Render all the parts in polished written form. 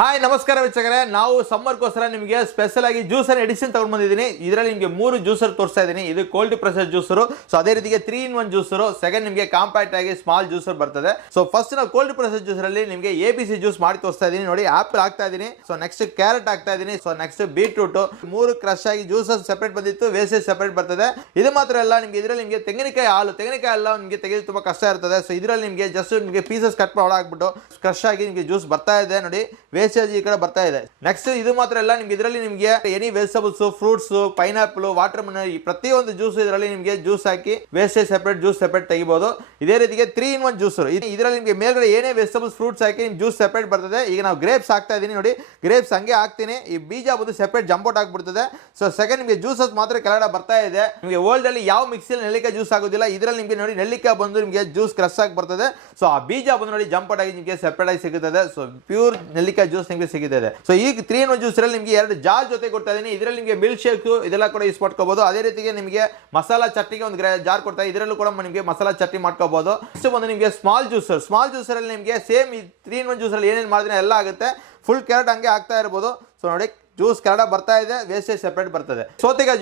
Hi ನಮಸ್ಕಾರ ವೀಕ್ಷಕರೇ, ನಾವು ಸಮ್ಮರ್ಗೋಸ್ಕರ ನಿಮಗೆ ಸ್ಪೆಷಲ್ ಆಗಿ ಜ್ಯೂಸರ್ ಎಡಿಷನ್ ತಗೊಂಡು ಬಂದಿದ್ದೀನಿ. ಇದರಲ್ಲಿ ನಿಮಗೆ 3 ಜ್ಯೂಸರ್ ತೋರಿಸ್ತಾ ಇದ್ದೀನಿ. ಇದು ಕೋಲ್ಡ್ ಪ್ರೆಸರ್ ಜ್ಯೂಸರು, ಸೊ ಅದೇ ರೀತಿಗೆ 3-in-1 ಜ್ಯೂಸರು, ಸೆಕೆಂಡ್ ನಿಮಗೆ ಕಾಂಪ್ಯಾಕ್ಟ್ ಆಗಿ ಸ್ಮಾಲ್ ಜ್ಯೂಸರ್ ಬರ್ತದೆ. ಸೊ ಫಸ್ಟ್ ನಾವು ಕೋಲ್ಡ್ ಪ್ರೆಸರ್ ಜ್ಯೂಸರ್ ಅಲ್ಲಿ ನಿಮಗೆ ABC ಜ್ಯೂಸ್ ಮಾಡಿ ತೋರಿಸ್ತಾ ಇದ್ದೀನಿ. ನೋಡಿ, ಆಪಲ್ ಹಾಕ್ತಾ ಇದ್ದೀನಿ, ಸೊ ನೆಕ್ಸ್ಟ್ ಕ್ಯಾರೆಟ್ ಹಾಕ್ತಾ ಇದ್ದೀನಿ, ಸೊ ನೆಕ್ಸ್ಟ್ ಬೀಟ್ರೂಟ್, 3 ಕ್ರಶ್ ಆಗಿ ಜ್ಯೂಸಸ್ ಸೆಪರೇಟ್ ಬಂದಿತ್ತು, ವೇಸ್ಟೇಜ್ ಸೆಪರೇಟ್ ಬರ್ತದೆ. ಇದು ಮಾತ್ರ ಅಲ್ಲ, ನಿಮಗೆ ಇದರಲ್ಲಿ ನಿಮಗೆ ತೆಂಗಿನಕಾಯಿ ಹಾಲು ನಿಮಗೆ ತೆಗೆದು ತುಂಬಾ ಕಷ್ಟ ಇರ್ತದೆ. ಸೊ ಇದರಲ್ಲಿ ನಿಮಗೆ ಜಸ್ಟ್ ನಿಮಗೆ ಪೀಸಸ್ ಕಟ್ ಮಾಡಿ ಹಾಕ್ಬಿಟ್ಟು ಕ್ರಶ್ ಆಗಿ ನಿಮಗೆ ಜ್ಯೂಸ್ ಬರ್ತಾ ಇದೆ. ನೋಡಿ, ವೇಸ್ಟೇಜ್ ಈ ಕಡೆ ಬರ್ತಾ ಇದೆ. ನೆಕ್ಸ್ಟ್ ಇದು ಮಾತ್ರ ಅಲ್ಲ, ನಿಮ್ಗೆ ಇದರಲ್ಲಿ ನಿಮಗೆ any vegetables, fruits, pineapple, water melon, ಈ ಪ್ರತಿಯೊಂದು ಜ್ಯೂಸ್ ಇದರಲ್ಲಿ ನಿಮಗೆ ಜ್ಯೂಸ್ ಹಾಕಿ ವೇಸ್ಟೇಜ್ ಸೆಪರೇಟ್, ಜ್ಯೂಸ್ ಸೆಪರೇಟ್ ತೆಗಿಬಹುದು. ಇದೇ ರೀತಿಗೆ 3-in-1 ಜ್ಯೂಸರ್, ಇದರಲ್ಲಿ ನಿಮಗೆ ಮೇಲ್ಗಡೆ ಏನೇ ವೆಜಿಟಬಲ್ಸ್, ಫ್ರೂಟ್ಸ್ ಹಾಕಿ ಜ್ಯೂಸ್ ಸೆಪರೇಟ್ ಬರ್ತದೆ. ಈಗ ನಾವು ಗ್ರೇಪ್ಸ್ ಹಾಕ್ತಾ ಇದೀನಿ. ನೋಡಿ, ಗ್ರೇಪ್ಸ್ ಹಂಗೆ ಹಾಕ್ತೀನಿ, ಈ ಬೀಜ ಬಂದು ಸೆಪರೇಟ್ ಜಂಪೌಟ್ ಆಗ್ಬಿಡ್ತದೆ. ಸೊ ಸೆಕೆಂಡ್ ನಿಮಗೆ ಜ್ಯೂಸಸ್ ಮಾತ್ರ ಕೆಳಗಡೆ ಬರ್ತಾ ಇದೆ. ನಿಮಗೆ ವರ್ಲ್ಡ್ ಅಲ್ಲಿ ಯಾವ ಮಿಕ್ಸಿಯಲ್ಲಿ ನೆಲ್ಲಿಕಾಯಿ ಜ್ಯೂಸ್ ಆಗೋದಿಲ್ಲ. ಇದರಲ್ಲಿ ನಿಮಗೆ ನೋಡಿ ನೆಲ್ಲಿಕಾಯಿ ಬಂದು ನಿಮಗೆ ಜ್ಯೂಸ್ ಕ್ರಶ್ ಆಗಿ ಬರ್ತದೆ. ಸೊ ಆ ಬೀಜ ಬಂದು ನೋಡಿ ಜಂಪೌಟ್ ಆಗಿ ನಿಮಗೆ ಸೆಪರೇಟ್ ಆಗಿ ಸಿಗುತ್ತದೆ. ಸೊ ಪ್ಯೂರ್ ನೆಲ್ಲಿಕಾಯಿ ಜ್ಯೂಸ್ ನಿಮಗೆ ಸಿಗುತ್ತದೆ. ಸೊ ಈಗ 3-in-1 ಜ್ಯೂಸ್ ಅಲ್ಲಿ ನಿಮಗೆ 2 ಜಾರ್ ಜೊತೆ ಕೊಡ್ತಾ ಇದೀನಿ. ಇದರಲ್ಲಿ ನಿಮಗೆ ಮಿಲ್ಕ್ ಶೇಕ್ ಇದೆಲ್ಲ ಕೂಡ ಯೂಸ್ ಮಾಡ್ಕೋಬಹುದು. ಅದೇ ರೀತಿಗೆ ನಿಮಗೆ ಮಸಾಲಾ ಚಟ್ನಿಗೆ ಒಂದು ಜಾರ್ ಕೊಡ್ತಾ ಇದೆ, ಇದರಲ್ಲೂ ಕೂಡ ನಿಮಗೆ ಮಸಾಲಾ ಚಟ್ನಿ ಮಾಡ್ಕೋಬಹುದು. ನೆಕ್ಸ್ಟ್ ಬಂದು ನಿಮಗೆ ಸ್ಮಾಲ್ ಜ್ಯೂಸರ್ ಅಲ್ಲಿ ನಿಮಗೆ ಸೇಮ್ 3-in-1 ಜ್ಯೂಸ್ ಅಲ್ಲಿ ಏನೇನು ಮಾಡಿದ್ರೆ ಎಲ್ಲ ಆಗುತ್ತೆ. ಫುಲ್ ಕ್ಯಾರೆಟ್ ಹಂಗೆ ಆಗ್ತಾ ಇರಬಹುದು. ಸೊ ನೋಡಿ, ಜ್ಯೂಸ್ ಕೆಳಗಡೆ ಬರ್ತಾ ಇದೆ, ವೇಸ್ಟೇಜ್ ಸೆಪರೇಟ್ ಬರ್ತದೆ. ಸೌತೆಕಾಯಿ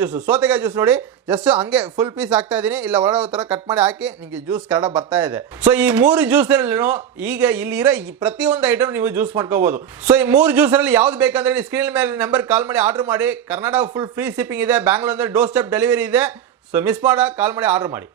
ಜ್ಯೂಸ್ ನೋಡಿ, ಜಸ್ಟ್ ಹಂಗೆ ಫುಲ್ ಪೀಸ್ ಹಾಕ್ತಾ ಇದೀನಿ, ಇಲ್ಲ ಒಳಗೆ ತರ ಕಟ್ ಮಾಡಿ ಹಾಕಿ ನಿಮಗೆ ಜ್ಯೂಸ್ ಕೆಳಗಡೆ ಬರ್ತಾ ಇದೆ. ಸೊ ಈ 3 ಜ್ಯೂಸ್ ಈಗ ಇಲ್ಲಿ ಇರೋ ಈ ಪ್ರತಿಯೊಂದು ಐಟಮ್ ನೀವು ಜ್ಯೂಸ್ ಮಾಡ್ಕೋಬಹುದು. ಸೊ ಈ 3 ಜ್ಯೂಸ್ ಅಲ್ಲಿ ಯಾವ್ದು ಬೇಕಂದ್ರೆ ಸ್ಕ್ರೀನ್ ಮೇಲೆ ನಂಬರ್ ಕಾಲ್ ಮಾಡಿ ಆರ್ಡರ್ ಮಾಡಿ. ಕರ್ನಾಟಕ ಫುಲ್ ಫ್ರೀ ಶಿಪ್ಪಿಂಗ್ ಇದೆ, ಬ್ಯಾಂಗ್ಳೂರ್ ಅಂದ್ರೆ ಡೋರ್ ಸ್ಟೆಪ್ ಡೆಲಿವರಿ ಇದೆ. ಸೊ ಮಿಸ್ ಮಾಡ ಕಾಲ್ ಮಾಡಿ ಆರ್ಡರ್ ಮಾಡಿ.